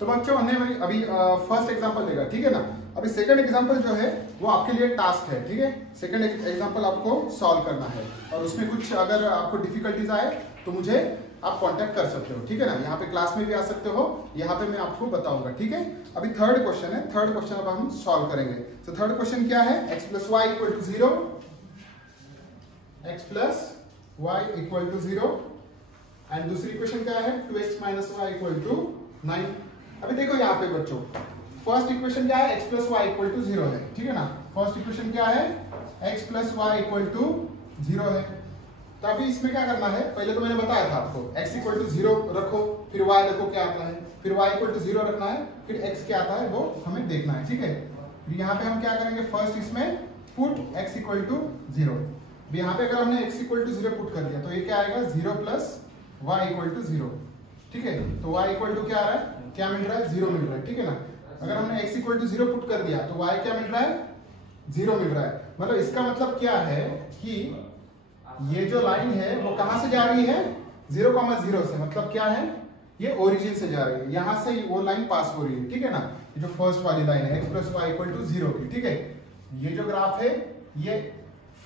तो बच्चों हमने अभी फर्स्ट एग्जांपल देखा, ठीक है ना। अभी सेकंड एग्जांपल जो है वो आपके लिए टास्क है, ठीक है। सेकंड एग्जांपल आपको सॉल्व करना है और उसमें कुछ अगर आपको डिफिकल्टीज आए तो मुझे आप कांटेक्ट कर सकते हो, ठीक है ना। यहाँ पे क्लास में भी आ सकते हो, यहाँ पे मैं आपको बताऊंगा, ठीक है। अभी थर्ड क्वेश्चन है, थर्ड क्वेश्चन अब हम सॉल्व करेंगे। तो थर्ड क्वेश्चन क्या है, x plus y equal to 0, x plus y equal to 0 and दूसरी इक्वेशन क्या है 2x minus y equal to 9। अभी देखो यहाँ पे बच्चों, फर्स्ट इक्वेशन क्या है, x plus y equal to 0 है, ठीक है ना। फर्स्ट इक्वेशन क्या है, x plus y equal to 0 है। तो अभी इसमें क्या करना है, पहले तो मैंने बताया था आपको x इक्वल टू 0 रखो, फिर y देखो क्या आता है, फिर y इक्वल टू 0 रखना है, फिर x क्या आता है वो हमें देखना है, ठीक है। फिर यहाँ पे हम क्या करेंगे, फर्स्ट इसमें पुट x इक्वल टू 0। यहाँ पे अगर हमने x इक्वल टू 0 पुट कर दिया तो ये क्या आएगा 0 प्लस y इक्वल टू 0, ठीक है। तो y इक्वल टू क्या आ रहा है, क्या मिल रहा है, 0 मिल रहा है, ठीक है ना। अगर हमने x इक्वल टू 0 पुट कर दिया तो y क्या मिल रहा है, 0 मिल रहा है। मतलब इसका मतलब क्या है कि ये जो लाइन है वो कहां से जा रही है, 0,0 से, मतलब क्या है, ये ओरिजिन से जा रही है, यहां से वो लाइन पास हो रही है, ठीक है ना। ये जो फर्स्ट वाली लाइन है x plus y equal to 0 की, ठीक है। ये जो ग्राफ है ये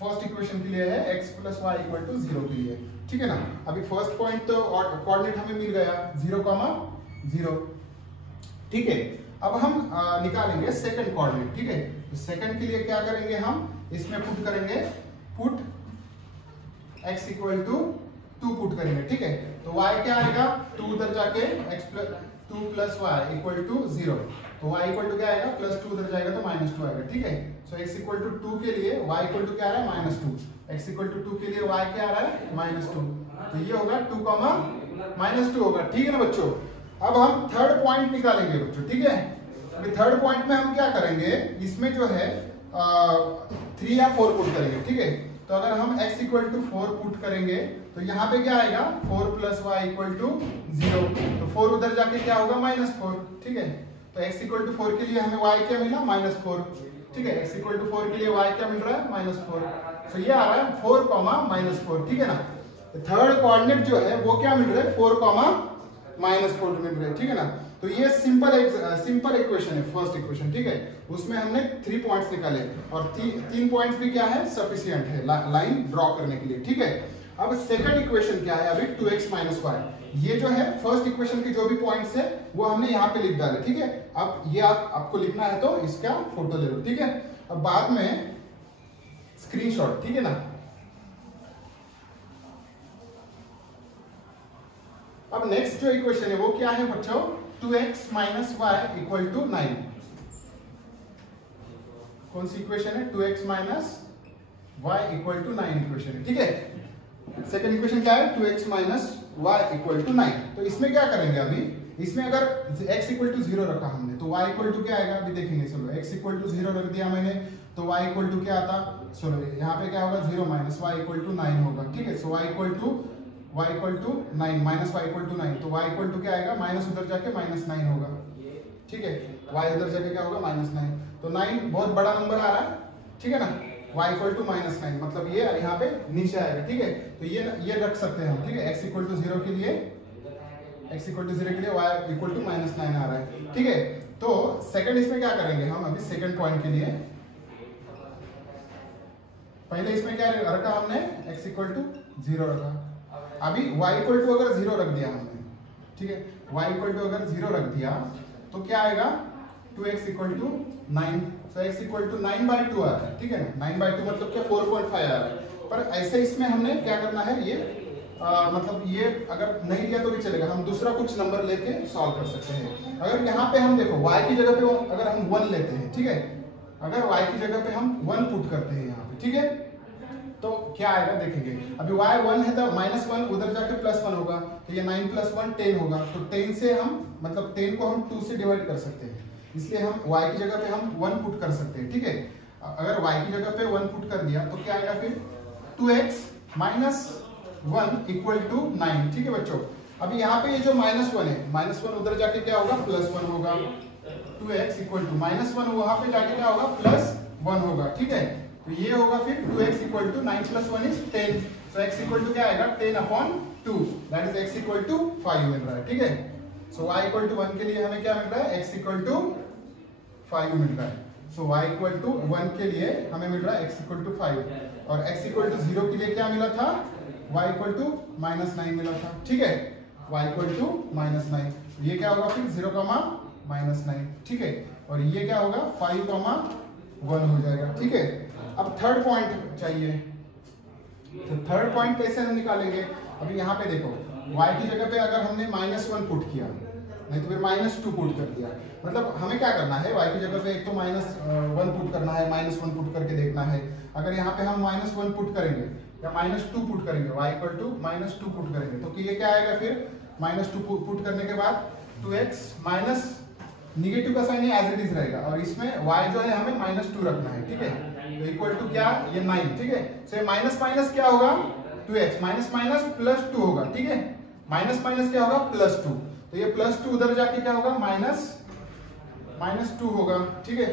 फर्स्ट इक्वेशन के लिए है, x plus y equal to 0 के लिए, ठीक है ना। अभी फर्स्ट पॉइंट तो कोऑर्डिनेट हमें मिल गया 0,0, ठीक है। अब हम निकालेंगे सेकंड कोऑर्डिनेट, ठीक है। तो सेकंड के लिए क्या करेंगे, हम इसमें पुट करेंगे, put x equal to 2 put करेंगे, ठीक है। तो y क्या आएगा, 2 उधर जाके two plus y equal to 0, तो y इक्वल टू क्या आएगा, प्लस 2 उधर जाएगा तो -2 आएगा, ठीक है। सो x इक्वल टू 2 के लिए y इक्वल टू क्या आ रहा है, -2, x इक्वल टू 2 के लिए y क्या आ रहा है, -2, तो ये होगा 2, -2 होगा, ठीक है ना बच्चों। अब हम थर्ड पॉइंट निकालेंगे बच्चों, ठीक है। अभी थर्ड पॉइंट में हम क्या करेंगे, इसमें जो है 3 या 4 पुट करेंगे, ठीक है। तो अगर हम x इक्वल टू 4 पुट करेंगे तो यहाँ पे क्या आएगा, 4 प्लस वाई इक्वल टू 0, तो 4 उधर जाके क्या होगा, -4, ठीक है। तो x इक्वल टू 4 के लिए हमें y क्या मिला, -4, ठीक है। x इक्वल टू 4 के लिए y क्या मिल रहा है, -4, तो ये आ रहा है 4, -4, ठीक है ना। थर्ड कोऑर्डिनेट जो है वो क्या मिल रहा है, 4, -4 मिल रहा है, ठीक है ना। तो ये सिंपल इक्वेशन है, फर्स्ट इक्वेशन, ठीक है। उसमें हमने 3 पॉइंट्स निकाले और 3 पॉइंट्स भी क्या है, सफिशिएंट है लाइन ड्रॉ करने के लिए, ठीक है। अब सेकंड इक्वेशन क्या है, अभी 2x माइनस वाई, ये जो है फर्स्ट इक्वेशन के जो भी पॉइंट्स है वो हमने यहाँ पे लिख डाले, ठीक है। अब ये आपको लिखना है तो इसका फोटो ले लो, ठीक है। अब बाद में स्क्रीनशॉट, ठीक है ना। अब नेक्स्ट जो इक्वेशन है वो क्या है बच्चों, 2x minus y equal to 9। कौन सी इक्वेशन है, 2x minus y equal to 9 equation है, ठीक है। सेकंड इक्वेशन क्या है, 2x minus y equal to 9। तो इसमें क्या करेंगे, अभी इसमें अगर x इक्वल टू 0 रखा हमने तो y इक्वल टू क्या आएगा, अभी देखेंगे। चलो x इक्वल टू 0 रख दिया मैंने तो y इक्वल टू क्या आता, चलो यहाँ पे क्या होगा, 0 माइनस वाई इक्वल टू 9 होगा, ठीक है। So y equal to 9 minus y equal to 9, तो y इक्वल टू क्या आएगा, माइनस उधर जाके -9 होगा, ठीक है। y उधर जाके क्या होगा, -9, तो 9 बहुत बड़ा नंबर आ रहा है, ठीक है ना। y इक्वल टू -9 मतलब ये यहाँ पे नीचे आएगा, ठीक है। तो ये रख सकते हैं हम, ठीक है। x इक्वल टू 0 के लिए y इक्वल टू -9 आ रहा है, ठीक है। तो सेकंड इसमें क्या करेंगे हम, अभी सेकंड पॉइंट के लिए पहले इसमें क्या रखा हमने, x इक्वल टू 0 रखा। अभी y इक्वल टू अगर 0 रख दिया हमने, ठीक है, y इक्वल टू अगर 0 रख दिया तो क्या आएगा, 2x इक्वल टू 9, तो x इक्वल टू 9/2 आ रहा है, ठीक है ना। 9/2 मतलब क्या, 4.5 आ रहा है। पर ऐसे इसमें हमने क्या करना है, ये मतलब ये अगर नहीं दिया तो भी चलेगा, हम दूसरा कुछ नंबर लेके सॉल्व कर सकते हैं। अगर यहाँ पे हम देखो y की जगह पे अगर हम 1 लेते हैं, ठीक है, अगर y की जगह पे हम 1 पुट करते हैं यहाँ पे, ठीक है, तो क्या आएगा देखेंगे। अभी y 1 है तो -1 उधर जाके +1 होगा, तो ये 9 + 1 10 होगा। तो 10 से हम मतलब 10 को हम 2 से डिवाइड कर सकते हैं, इसलिए हम y की जगह पे हम 1 पुट कर सकते हैं, ठीक है। अगर y की जगह पे 1 पुट कर दिया तो क्या आएगा फिर, 2x माइनस 1 इक्वल टू 9, ठीक है बच्चों। अभी यहाँ पे ये जो -1 है, -1 उधर जाके क्या होगा, +1 होगा। 2x इक्वल टू -1 वहां पे जाके क्या होगा, +1 होगा, ठीक है। तो ये होगा फिर 2x इक्वल टू 9 + 1 इज 10, तो x इक्वल टू क्या आएगा, 10/2, that is x equal to 5 मिल रहा है, ठीक है। सो y इक्वल टू 1 के लिए हमें क्या मिल रहा है, x इक्वल टू 5 मिल रहा है। सो y इक्वल टू 1 के लिए हमें मिल रहा है x इक्वल टू 5 और x इक्वल टू 0 के लिए क्या मिला था, y इक्वल टू -9 मिला था। ठीक है, y इक्वल टू -9, ये क्या होगा फिर 0, -9। ठीक है, और ये क्या होगा 5, 1 हो जाएगा। ठीक है, अब थर्ड पॉइंट चाहिए, तो थर्ड पॉइंट कैसे हम निकालेंगे। अभी यहाँ पे देखो y की जगह पे अगर हमने -1 पुट किया, नहीं तो फिर -2 पुट कर दिया, मतलब हमें क्या करना है, y की जगह पे एक तो -1 पुट करना है, -1 पुट करके देखना है। अगर यहाँ पे हम -1 पुट करेंगे या -2 पुट करेंगे, y इक्वल टू -2 पुट करेंगे, तो ये क्या आएगा फिर, -2 पुट करने के बाद 2x माइनस निगेटिव का साइन एज इट इज रहेगा और इसमें y जो है हमें -2 रखना है। ठीक है, तो इक्वल टू क्या, ये 9। ठीक है, सो माइनस माइनस क्या होगा, 2x माइनस माइनस +2 होगा। ठीक है, माइनस माइनस क्या होगा, +2, तो ये +2 उधर जाके क्या होगा, -2 होगा। ठीक है,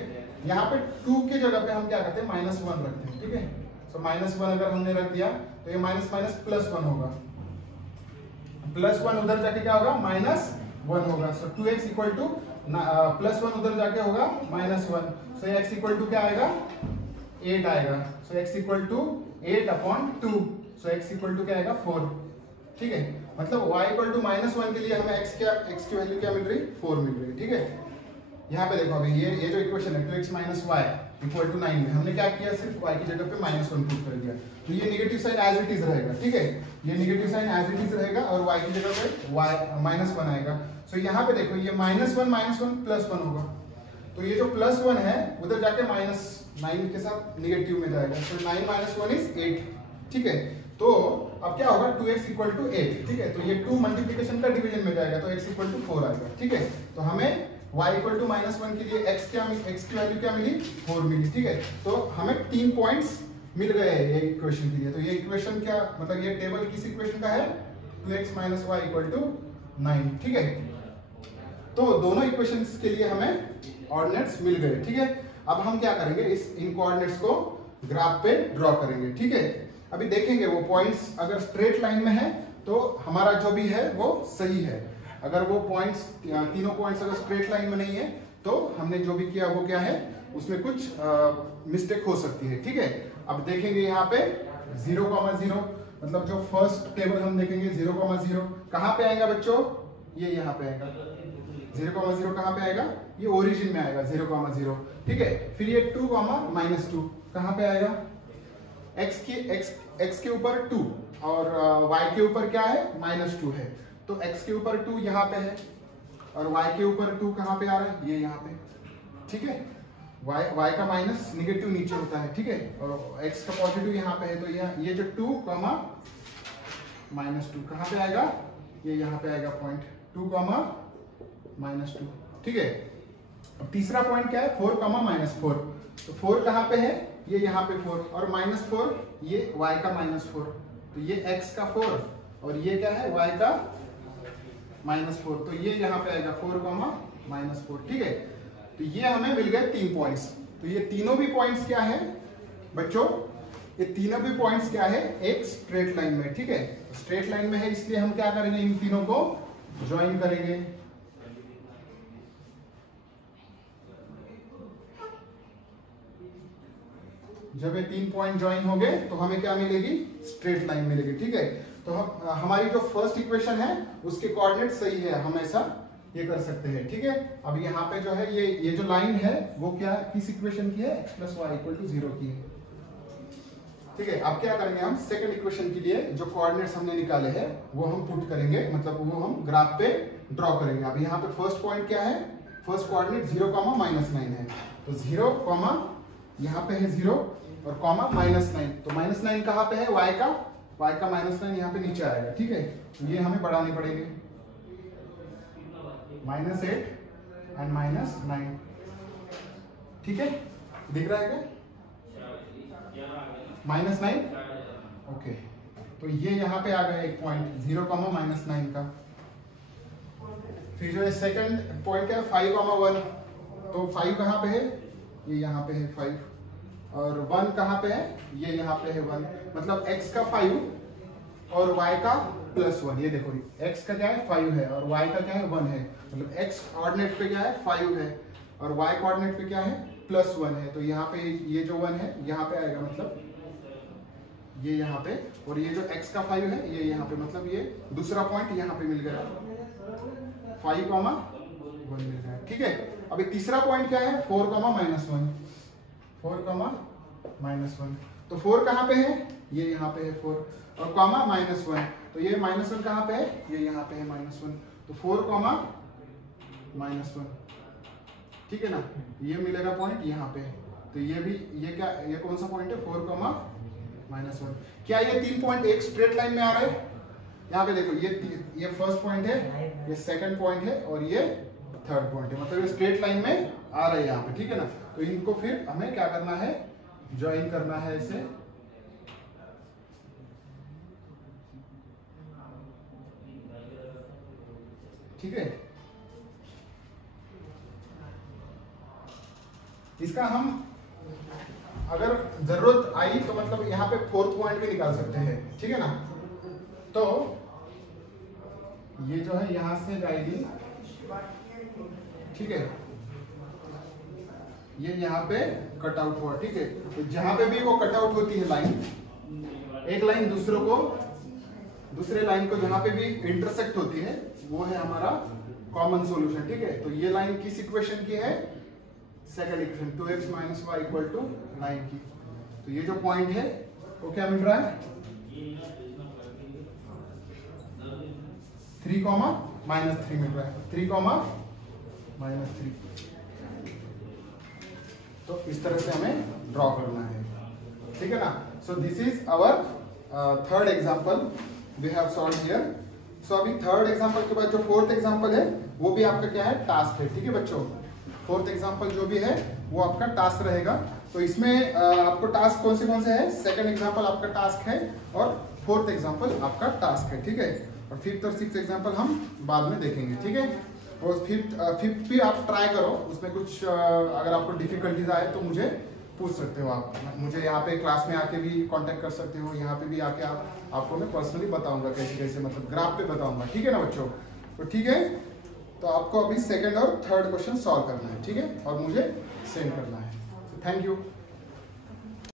यहाँ पे 2 की जगह पे हम क्या करते हैं, -1 रखते हैं। ठीक है, सो -1 अगर हमने रख दिया तो ये माइनस माइनस +1 होगा, +1 उधर जाके क्या होगा, -1 होगा। सो 2x इक्वल टू +1 उधर जाके होगा -1, सो x इक्वल टू क्या आएगा, 8 आएगा। So x equal to 8/2, so x equal to क्या आएगा, 4। ठीक है, मतलब y इक्वल टू -1 के लिए हमें x की वैल्यू क्या मिल रही, 4 मिल रही। ठीक है, यहाँ पे देखो अभी ये जो इक्वेशन है 2x - y इक्वल टू 9 में हमने क्या किया, सिर्फ y की जगह पे -1 पुट कर दिया, तो ये negative sign as it is रहेगा। ठीक है, ये negative sign as it is रहेगा और y की जगह पे -1 आएगा। सो यहाँ पे देखो ये -1 +1 होगा, तो ये जो +1 है उधर जाके -9 के साथ निगेटिव में जाएगा, तो 9 - 1 इज 8। ठीक है, तो अब क्या होगा, 2x इक्वल टू 8। ठीक है, तो ये 2 मल्टीप्लिकेशन का डिवीजन में जाएगा, तो x इक्वल टू 4 आएगा। ठीक है, तो हमें y इक्वल टू -1 के लिए x की वैल्यू क्या मिली, 4 मिली। ठीक है, तो हमें 3 पॉइंट्स मिल गए ये इक्वेशन के लिए। तो ये इक्वेशन क्या, मतलब ये टेबल किस इक्वेशन का है, 2x - y इक्वल टू 9। ठीक है, तो दोनों इक्वेशंस के लिए हमें ऑर्डिनेट्स मिल गए। ठीक है, अब हम क्या करेंगे, इन कोऑर्डिनेट्स को ग्राफ पे ड्रॉ करेंगे। ठीक है, अभी देखेंगे वो पॉइंट्स अगर स्ट्रेट लाइन में है तो हमारा जो भी है वो सही है, अगर वो पॉइंट्स तीनों पॉइंट्स अगर स्ट्रेट लाइन में नहीं है तो हमने जो भी किया वो क्या है, उसमें कुछ मिस्टेक हो सकती है। ठीक है, अब देखेंगे यहाँ पे 0,0, मतलब जो फर्स्ट टेबल हम देखेंगे 0,0 कहाँ पे आएगा बच्चों, ये यहाँ पे आएगा। 0,0 कहाँ पे आएगा, ये ओरिजिन में आएगा 0,0। ठीक है, फिर ये 2, -2 कहाँ पे आएगा, x के ऊपर 2 और y के ऊपर क्या है, -2 है, तो x के ऊपर 2 यहाँ पे है और y के ऊपर 2 कहाँ पे आ रहा है, ये यहाँ पे। ठीक है, y का माइनस निगेटिव नीचे होता है। ठीक है, और x का पॉजिटिव यहाँ पे है, तो ये जो 2, -2 कहाँ पे आएगा, ये यहाँ पे आएगा पॉइंट 2, -2। ठीक है, अब तीसरा पॉइंट क्या है, 4, -4, तो 4 कहाँ पे है, ये यहाँ पे 4 और -4 ये y का -4, तो ये x का 4 और ये क्या है, y का -4, तो ये यहाँ पे आएगा 4, -4। ठीक है, तो ये हमें मिल गए 3 पॉइंट्स। तो ये तीनों भी पॉइंट्स क्या है बच्चों, ये तीनों भी पॉइंट्स क्या है, एक स्ट्रेट लाइन में। ठीक है, स्ट्रेट लाइन में है इसलिए हम क्या करेंगे, इन तीनों को ज्वाइन करेंगे। जब ये 3 पॉइंट ज्वाइन हो गए तो हमें क्या मिलेगी, स्ट्रेट लाइन मिलेगी। ठीक है, तो हमारी जो फर्स्ट इक्वेशन है उसके कोऑर्डिनेट सही है, हम ऐसा ये कर सकते हैं। ठीक है, अब यहाँ पे जो है ये जो लाइन है वो क्या किस इक्वेशन की है, x + y = 0 की है। ठीक है, अब क्या करेंगे, हम सेकंड इक्वेशन के लिए जो कोऑर्डिनेट्स हमने निकाले हैं वो हम पुट करेंगे, मतलब वो हम ग्राफ पे ड्रॉ करेंगे। अब यहाँ पे फर्स्ट पॉइंट क्या है, फर्स्ट कोऑर्डिनेट 0, -9 है, तो 0, यहाँ पे है 0 और -9, तो -9 कहाँ पे है, y का -9 यहाँ पे नीचे आएगा। ठीक है, तो ये हमें बढ़ाने पड़ेंगे, -8 एंड -9। ठीक है, दिख रहा है क्या, -9, ओके, तो ये यहाँ पे आ गया एक पॉइंट 0, -9 का। फिर जो है सेकंड पॉइंट क्या है, 5, 1, तो 5 कहाँ पे है, ये यहाँ पे है 5 और 1 कहाँ पे है, ये यहाँ पे है 1, मतलब x का 5 और y का +1। ये देखो x का क्या है 5 है और y का क्या है 1 है, मतलब x कोऑर्डिनेट पे क्या है 5 है और y कोऑर्डिनेट पे क्या है +1 है। तो यहाँ पे ये जो 1 है यहाँ पे आएगा, मतलब ये यहाँ पे, और ये जो x का 5 है ये यहाँ पे, मतलब ये दूसरा पॉइंट यहाँ पे मिल गया 5,1 मिल गया। ठीक है, अभी तीसरा पॉइंट क्या है 4,-1, 4,-1। तो 4 कहाँ पे है, ये यहाँ पे है 4, और कॉमा -1, तो ये -1 कहाँ पे है, ये यहाँ पे है -1, तो 4,-1। ठीक है ना, ये मिलेगा पॉइंट यहाँ पे। तो ये भी, ये क्या, ये कौन सा पॉइंट है 4,-1। क्या ये 3 पॉइंट एक स्ट्रेट लाइन में आ रहे हैं? यहाँ पे देखो ये फर्स्ट पॉइंट है, ये सेकंड पॉइंट है और ये थर्ड पॉइंट है, मतलब ये स्ट्रेट लाइन में आ रहे हैं यहाँ पे। ठीक है ना, तो इनको फिर हमें क्या करना है, ज्वाइन करना है इसे। ठीक है, इसका हम अगर जरूरत आई तो मतलब यहाँ पे 4th पॉइंट भी निकाल सकते हैं। ठीक है ना, तो ये जो है यहां से जाएगी, ठीक है, ये यहाँ पे कट आउट हुआ। ठीक है, तो जहां पे भी वो कट आउट होती है लाइन, एक लाइन दूसरे लाइन को जहां पे भी इंटरसेक्ट होती है, वो है हमारा कॉमन सॉल्यूशन। ठीक है, तो ये लाइन किस इक्वेशन की है, सेकंड इक्वेशन 2x - y = 9 की। तो ये जो पॉइंट है वो क्या मिल रहा है 3,-3 मिल रहा है, 3,-3। तो इस तरह से हमें ड्रॉ करना है। ठीक है ना, so this is our third example we have solve here. So अभी थर्ड एग्जांपल के बाद जो फोर्थ एग्जांपल है वो भी आपका क्या है, टास्क है। ठीक है बच्चों, फोर्थ एग्जांपल जो भी है वो आपका टास्क रहेगा। तो इसमें आपको टास्क कौन से है, सेकंड एग्जांपल आपका टास्क है और फोर्थ एग्जांपल आपका टास्क है। ठीक है, और फिफ्थ और सिक्स्थ एग्जांपल हम बाद में देखेंगे। ठीक है, और फिफ्थ भी आप ट्राई करो, उसमें कुछ अगर आपको डिफिकल्टीज आए तो मुझे पूछ सकते हो आप, मुझे यहाँ पे क्लास में आके भी कांटेक्ट कर सकते हो, यहाँ पे भी आके आपको मैं पर्सनली बताऊंगा कैसे मतलब ग्राफ पे बताऊंगा। ठीक है ना बच्चों, तो ठीक है, तो आपको अभी सेकंड और थर्ड क्वेश्चन सॉल्व करना है। ठीक है, और मुझे सेंड करना है। Thank you.